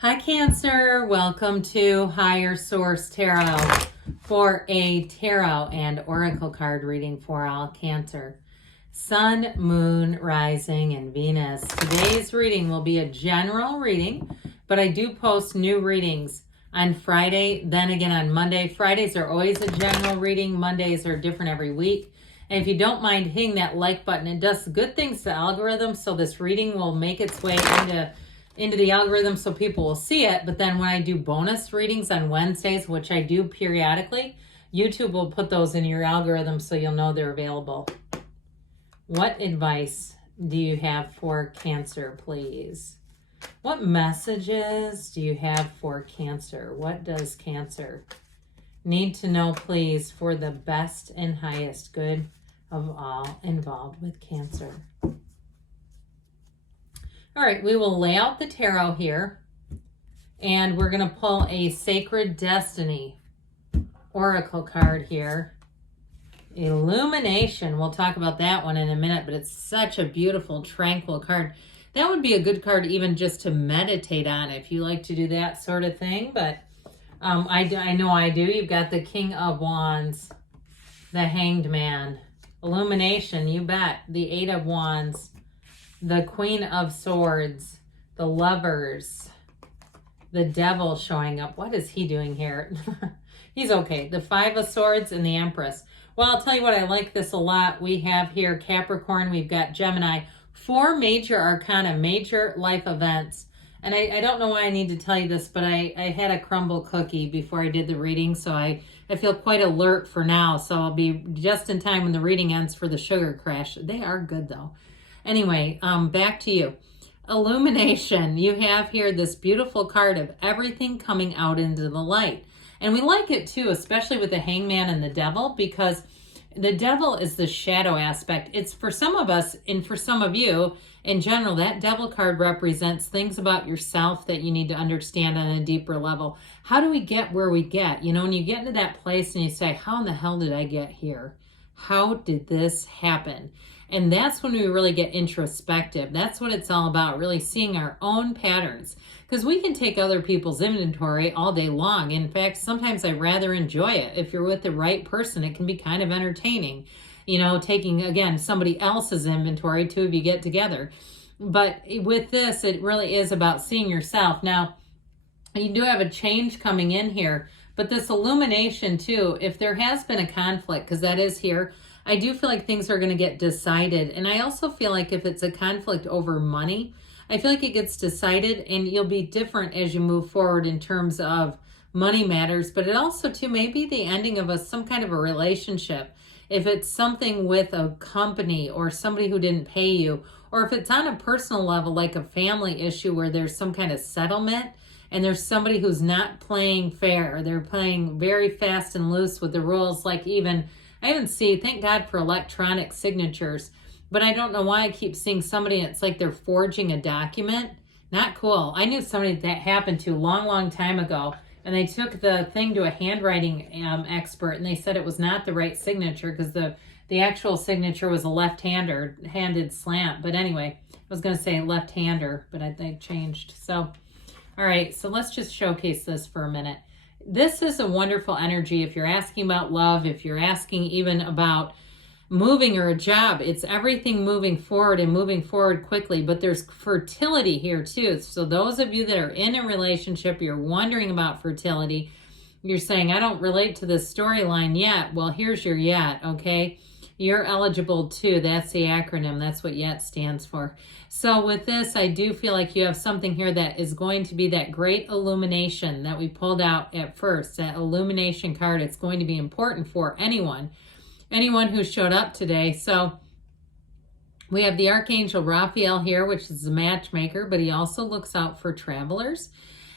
Hi Cancer, welcome to Higher Source Tarot for a tarot and oracle card reading for all Cancer. Sun, Moon, Rising, and Venus. Today's reading will be a general reading, but I do post new readings on Friday, then again on Monday. Fridays are always a general reading. Mondays are different every week. And if you don't mind hitting that like button, it does good things to the algorithm, so this reading will make its way into the algorithm so people will see it. But then when I do bonus readings on Wednesdays, which I do periodically, YouTube will put those in your algorithm so you'll know they're available. What advice do you have for Cancer, please? What messages do you have for Cancer? What does Cancer need to know, please, for the best and highest good of all involved with Cancer? All right, we will lay out the tarot here, and we're going to pull a Sacred Destiny oracle card here. Illumination. We'll talk about that one in a minute, but it's such a beautiful, tranquil card. That would be a good card even just to meditate on if you like to do that sort of thing, but I know I do. You've got the King of Wands, the Hanged Man, Illumination, you bet, the Eight of Wands, the Queen of Swords, the Lovers, the Devil showing up. What is he doing here? He's okay. The Five of Swords and the Empress. Well, I'll tell you what, I like this a lot. We have here Capricorn, we've got Gemini, 4 major arcana, major life events. And I don't know why I need to tell you this, but I had a crumble cookie before I did the reading, so I feel quite alert for now. So I'll be just in time when the reading ends for the sugar crash. They are good though. Anyway, back to you. Illumination. You have here this beautiful card of everything coming out into the light. And we like it too, especially with the Hangman and the Devil, because the Devil is the shadow aspect. It's for some of us and for some of you in general, that Devil card represents things about yourself that you need to understand on a deeper level. How do we get where we get? You know, when you get into that place and you say, how in the hell did I get here? How did this happen? And that's when we really get introspective. That's what it's all about, really seeing our own patterns. Because we can take other people's inventory all day long. In fact, sometimes I rather enjoy it. If you're with the right person, it can be kind of entertaining. You know, taking, again, somebody else's inventory, two of you get together. But with this, it really is about seeing yourself. Now, you do have a change coming in here. But this illumination too, if there has been a conflict, because that is here, I do feel like things are going to get decided. And I also feel like if it's a conflict over money, I feel like it gets decided and you'll be different as you move forward in terms of money matters. But it also too may be the ending of some kind of a relationship. If it's something with a company or somebody who didn't pay you, or if it's on a personal level, like a family issue where there's some kind of settlement and there's somebody who's not playing fair. They're playing very fast and loose with the rules. Like I even see, thank God for electronic signatures, but I don't know why I keep seeing somebody and it's like they're forging a document. Not cool. I knew somebody that happened to a long, long time ago, and they took the thing to a handwriting expert, and they said it was not the right signature because the actual signature was a left-handed slant. But anyway, I was going to say left-hander, but I think changed. So, all right, so let's just showcase this for a minute. This is a wonderful energy. If you're asking about love, if you're asking even about moving or a job, it's everything moving forward and moving forward quickly. But there's fertility here too. So those of you that are in a relationship, you're wondering about fertility, you're saying, I don't relate to this storyline yet. Well, here's your yet, okay? You're eligible too. That's the acronym. That's what YET stands for. So with this, I do feel like you have something here that is going to be that great illumination that we pulled out at first, that illumination card. It's going to be important for anyone who showed up today. So we have the Archangel Raphael here, which is a matchmaker, but he also looks out for travelers.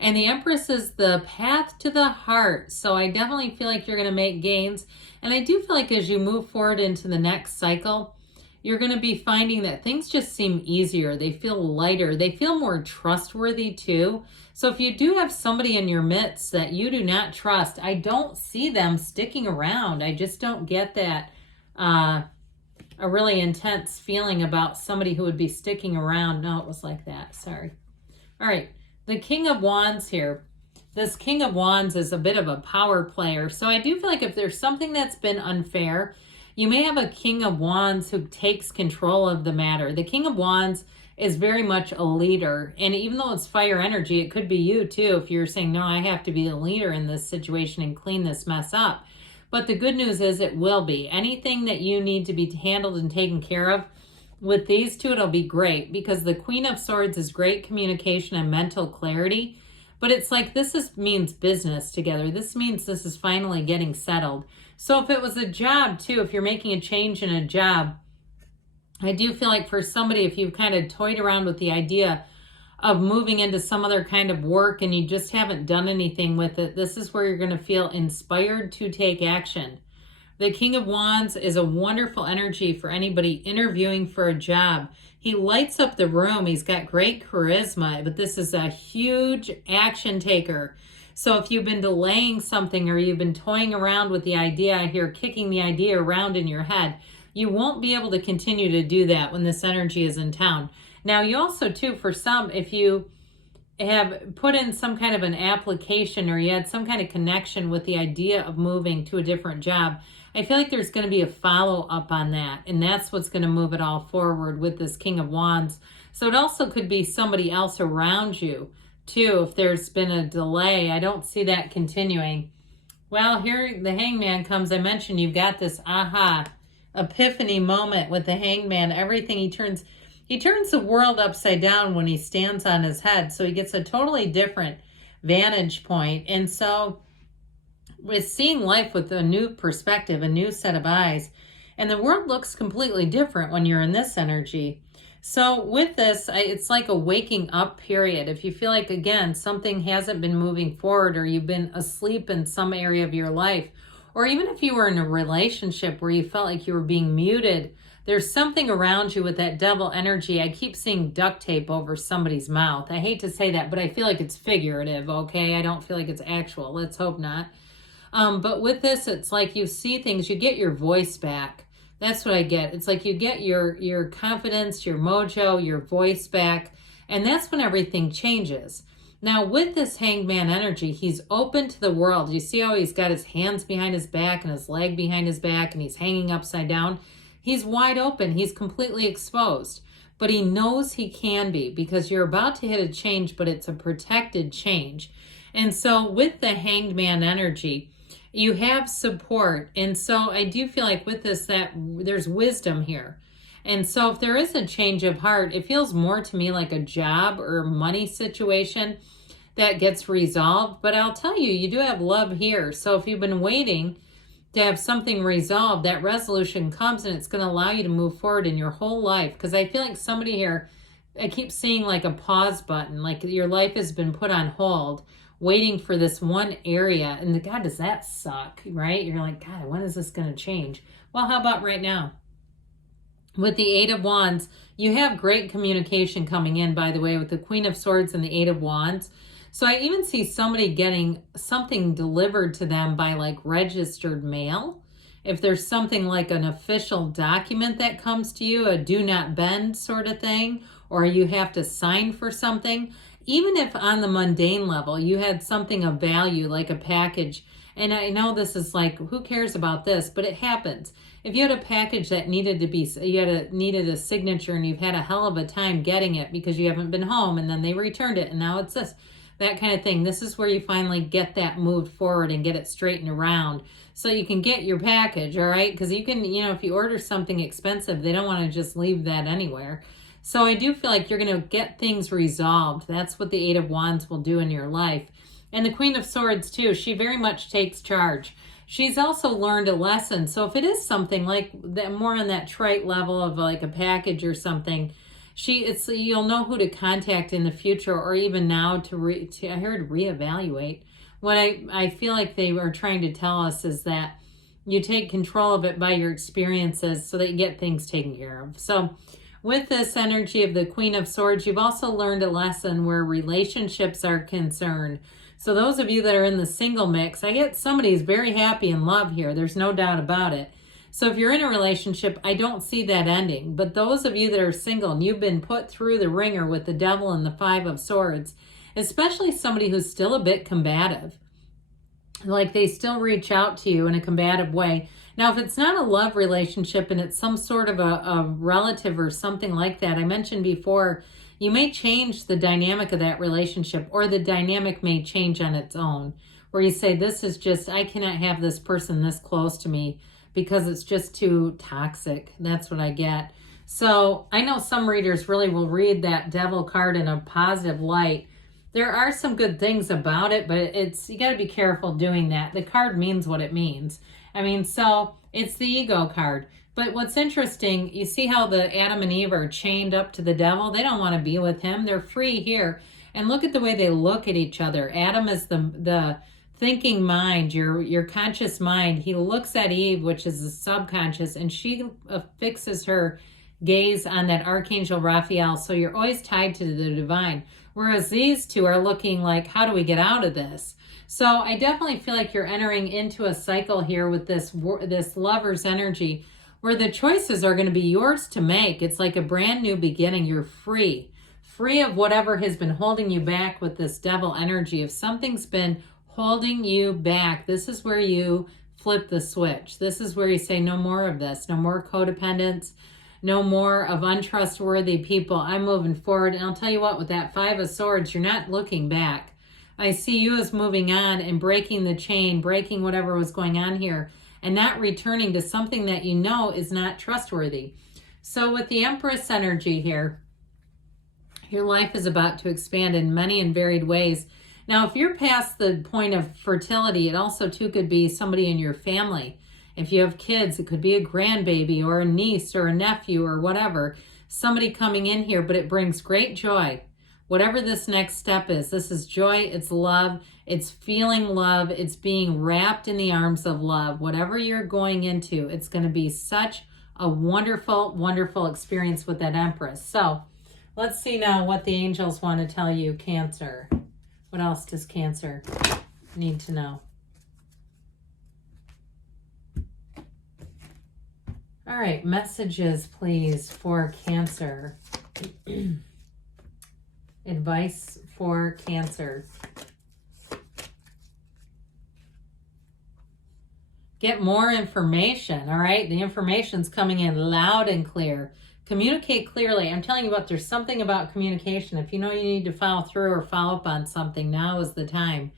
And the Empress is the path to the heart. So I definitely feel like you're going to make gains. And I do feel like as you move forward into the next cycle, you're going to be finding that things just seem easier. They feel lighter. They feel more trustworthy too. So if you do have somebody in your midst that you do not trust, I don't see them sticking around. I just don't get that a really intense feeling about somebody who would be sticking around. No, it was like that. Sorry. All right. The King of Wands here. This King of Wands is a bit of a power player. So I do feel like if there's something that's been unfair, you may have a King of Wands who takes control of the matter. The King of Wands is very much a leader. And even though it's fire energy, it could be you too if you're saying, no, I have to be the leader in this situation and clean this mess up. But the good news is it will be. Anything that you need to be handled and taken care of, with these two, it'll be great because the Queen of Swords is great communication and mental clarity. But it's like means business together. This means this is finally getting settled. So if it was a job too, if you're making a change in a job, I do feel like for somebody, if you've kind of toyed around with the idea of moving into some other kind of work and you just haven't done anything with it, this is where you're going to feel inspired to take action. The King of Wands is a wonderful energy for anybody interviewing for a job. He lights up the room. He's got great charisma, but this is a huge action taker. So if you've been delaying something or you've been toying around with the idea, I hear kicking the idea around in your head, you won't be able to continue to do that when this energy is in town. Now, you also, too, for some, if you have put in some kind of an application or you had some kind of connection with the idea of moving to a different job, I feel like there's going to be a follow-up on that, and that's what's going to move it all forward with this King of Wands. So it also could be somebody else around you, too, if there's been a delay. I don't see that continuing. Well, here the Hangman comes. I mentioned you've got this aha, epiphany moment with the Hangman. Everything he turns the world upside down when he stands on his head, so he gets a totally different vantage point. And so with seeing life with a new perspective, a new set of eyes, and the world looks completely different when you're in this energy. So with this, it's like a waking up period. If you feel like, again, something hasn't been moving forward or you've been asleep in some area of your life, or even if you were in a relationship where you felt like you were being muted, there's something around you with that devil energy. I keep seeing duct tape over somebody's mouth. I hate to say that, but I feel like it's figurative, okay? I don't feel like it's actual. Let's hope not. But with this, it's like you see things, you get your voice back. That's what I get. It's like you get your confidence, your mojo, your voice back, and that's when everything changes. Now, with this Hangman energy, he's open to the world. You see how he's got his hands behind his back and his leg behind his back, and he's hanging upside down? He's wide open. He's completely exposed. But he knows he can be because you're about to hit a change, but it's a protected change. And so with the Hanged Man energy, you have support. And so I do feel like with this that there's wisdom here. And so if there is a change of heart, it feels more to me like a job or money situation that gets resolved. But I'll tell you, you do have love here. So if you've been waiting to have something resolved, that resolution comes and it's going to allow you to move forward in your whole life. Because I feel like somebody here, I keep seeing like a pause button, like your life has been put on hold, waiting for this one area. And God, does that suck, right? You're like, God, when is this going to change? Well, how about right now? With the Eight of Wands, you have great communication coming in, by the way, with the Queen of Swords and the Eight of Wands. So I even see somebody getting something delivered to them by like registered mail. If there's something like an official document that comes to you, a do not bend sort of thing, or you have to sign for something, even if on the mundane level you had something of value like a package. And I know this is like, who cares about this? But it happens. If you had a package that needed to be, needed a signature and you've had a hell of a time getting it because you haven't been home and then they returned it and now it's this, that kind of thing. This is where you finally get that moved forward and get it straightened around so you can get your package, all right? Because you can, if you order something expensive, they don't want to just leave that anywhere. So I do feel like you're going to get things resolved. That's what the Eight of Wands will do in your life. And the Queen of Swords, too, she very much takes charge. She's also learned a lesson. So if it is something like that, more on that trite level of like a package or something, you'll know who to contact in the future or even now I heard reevaluate. What I feel like they are trying to tell us is that you take control of it by your experiences so that you get things taken care of. So with this energy of the Queen of Swords, you've also learned a lesson where relationships are concerned. So those of you that are in the single mix, I get somebody who's very happy in love here. There's no doubt about it. So if you're in a relationship, I don't see that ending. But those of you that are single and you've been put through the ringer with the Devil and the Five of Swords, especially somebody who's still a bit combative. Like they still reach out to you in a combative way. Now, if it's not a love relationship and it's some sort of a relative or something like that, I mentioned before, you may change the dynamic of that relationship, or the dynamic may change on its own, where you say, this is just, I cannot have this person this close to me because it's just too toxic. That's what I get. So I know some readers really will read that Devil card in a positive light. There are some good things about it, but you got to be careful doing that. The card means what it means. I mean, so it's the ego card. But what's interesting, you see how the Adam and Eve are chained up to the devil? They don't want to be with him. They're free here. And look at the way they look at each other. Adam is the thinking mind, your conscious mind. He looks at Eve, which is the subconscious, and she fixes her gaze on that Archangel Raphael. So you're always tied to the divine. Whereas these two are looking like, how do we get out of this? So I definitely feel like you're entering into a cycle here with this lover's energy, where the choices are going to be yours to make. It's like a brand new beginning. You're free of whatever has been holding you back with this devil energy. If something's been holding you back, this is where you flip the switch. This is where you say, no more of this, no more codependence, no more of untrustworthy people. I'm moving forward. And I'll tell you what, with that Five of Swords, you're not looking back. I see you as moving on and breaking the chain, breaking whatever was going on here, and not returning to something that you know is not trustworthy. So with the Empress energy here, your life is about to expand in many and varied ways. Now, if you're past the point of fertility, it also too could be somebody in your family. If you have kids, it could be a grandbaby or a niece or a nephew or whatever, somebody coming in here, but it brings great joy. Whatever this next step is, this is joy, it's love, it's feeling love, it's being wrapped in the arms of love. Whatever you're going into, it's going to be such a wonderful, wonderful experience with that Empress. So let's see now what the angels want to tell you, Cancer. What else does Cancer need to know? All right, messages, please, for Cancer. Advice for Cancer. Get more information, all right? The information's coming in loud and clear. Communicate clearly. I'm telling you what, there's something about communication. If you know you need to follow through or follow up on something, now is the time.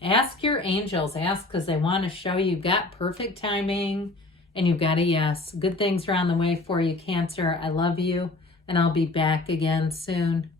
Ask your angels. Ask because they want to show you've got perfect timing and you've got a yes. Good things are on the way for you, Cancer. I love you, and I'll be back again soon.